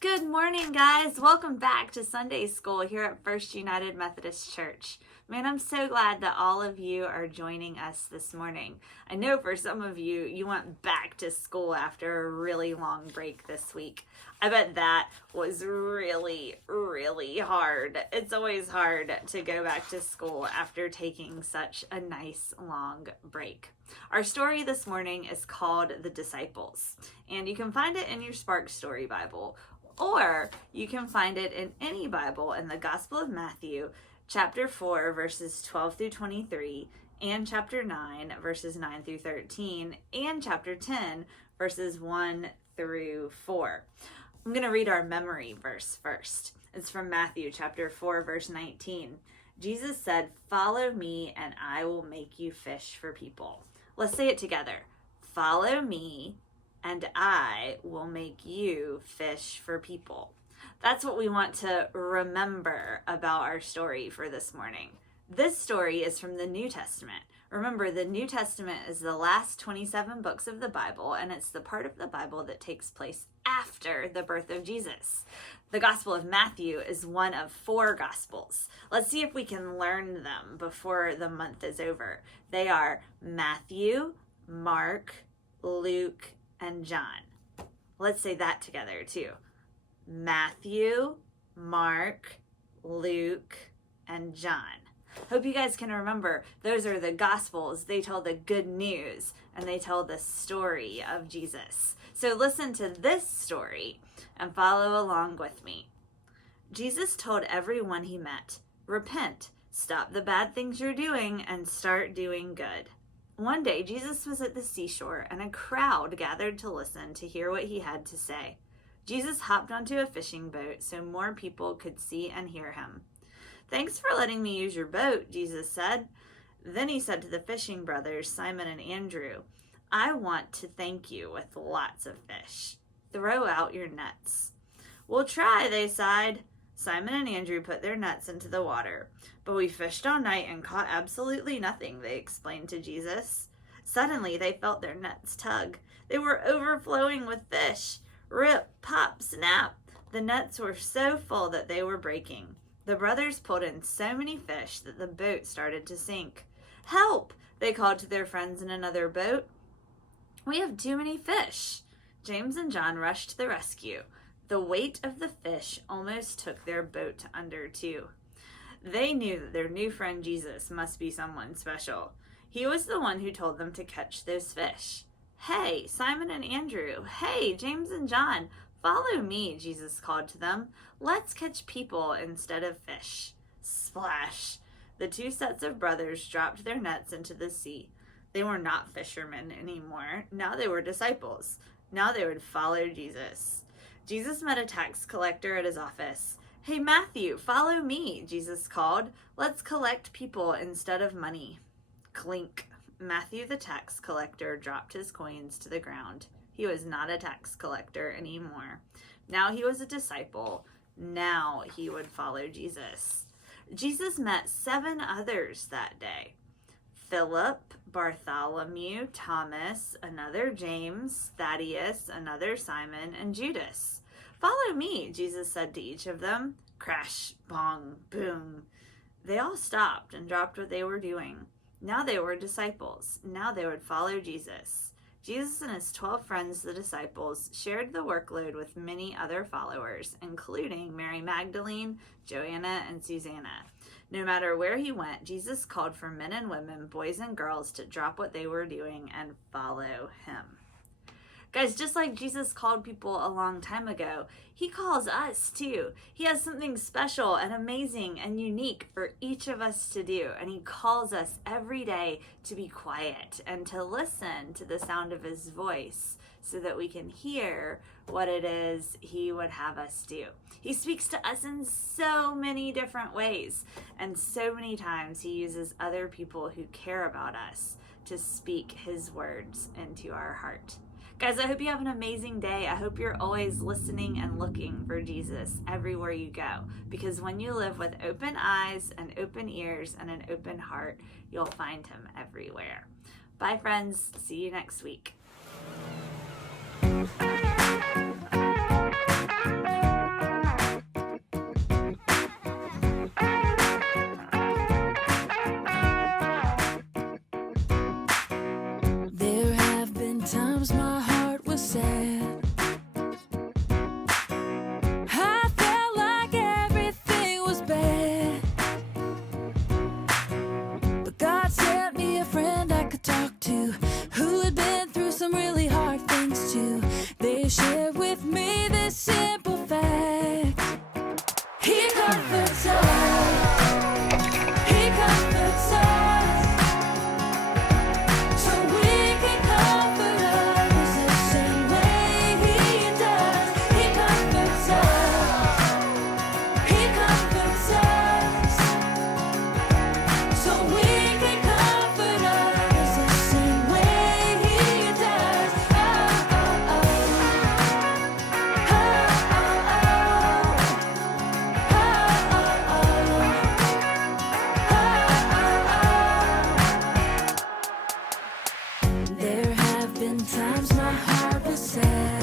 Good morning, guys. Welcome back to Sunday School here at First United Methodist Church. Man, I'm so glad that all of you are joining us this morning. I know for some of you, you went back to school after a really long break this week. I bet that was really hard. It's always hard to go back to school after taking such a nice long break. Our story this morning is called The Disciples, and you can find it in your Spark Story Bible, or you can find it in any Bible in the Gospel of Matthew, chapter 4, verses 12 through 23, and chapter 9, verses 9 through 13, and chapter 10, verses 1 through 4. I'm going to read our memory verse first. It's from Matthew chapter 4, verse 19. Jesus said, "Follow me and I will make you fish for people." Let's say it together. Follow me and I will make you fish for people. That's what we want to remember about our story for this morning. This story is from the New Testament. Remember, the New Testament is the last 27 books of the Bible, and it's the part of the Bible that takes place after the birth of Jesus. The Gospel of Matthew is one of 4 Gospels. Let's see if we can learn them before the month is over. They are Matthew, Mark, Luke, and John. Let's say that together too. Matthew, Mark, Luke, and John. Hope you guys can remember, those are the Gospels. They tell the good news and they tell the story of Jesus. So listen to this story and follow along with me. Jesus told everyone he met, "Repent, stop the bad things you're doing and start doing good." One day, Jesus was at the seashore and a crowd gathered to listen to hear what he had to say. Jesus hopped onto a fishing boat so more people could see and hear him. "Thanks for letting me use your boat," Jesus said. Then he said to the fishing brothers, Simon and Andrew, "I want to thank you with lots of fish. Throw out your nets." "We'll try," they sighed. Simon and Andrew put their nets into the water. "But we fished all night and caught absolutely nothing," they explained to Jesus. Suddenly, they felt their nets tug. They were overflowing with fish. Rip, pop, snap. The nets were so full that they were breaking. The brothers pulled in so many fish that the boat started to sink. "Help!" they called to their friends in another boat. "We have too many fish." James and John rushed to the rescue. The weight of the fish almost took their boat under too. They knew that their new friend Jesus must be someone special. He was the one who told them to catch those fish. "Hey, Simon and Andrew. Hey, James and John. Follow me," Jesus called to them. "Let's catch people instead of fish." Splash! The 2 sets of brothers dropped their nets into the sea. They were not fishermen anymore. Now they were disciples. Now they would follow Jesus. Jesus met a tax collector at his office. "Hey, Matthew, follow me," Jesus called. "Let's collect people instead of money." Clink. Matthew the tax collector dropped his coins to the ground. He was not a tax collector anymore. Now he was a disciple. Now he would follow Jesus. Jesus met 7 others that day. Philip, Bartholomew, Thomas, another James, Thaddeus, another Simon, and Judas. "Follow me," Jesus said to each of them. Crash, bong, boom. They all stopped and dropped what they were doing. Now they were disciples. Now they would follow Jesus. Jesus and his 12 friends, the disciples, shared the workload with many other followers, including Mary Magdalene, Joanna, and Susanna. No matter where he went, Jesus called for men and women, boys and girls, to drop what they were doing and follow him. Guys, just like Jesus called people a long time ago, he calls us too. He has something special and amazing and unique for each of us to do. And he calls us every day to be quiet and to listen to the sound of his voice so that we can hear what it is he would have us do. He speaks to us in so many different ways. And so many times he uses other people who care about us to speak his words into our heart. Guys, I hope you have an amazing day. I hope you're always listening and looking for Jesus everywhere you go, because when you live with open eyes and open ears and an open heart, you'll find him everywhere. Bye, friends. See you next week. Sometimes my heart was sad.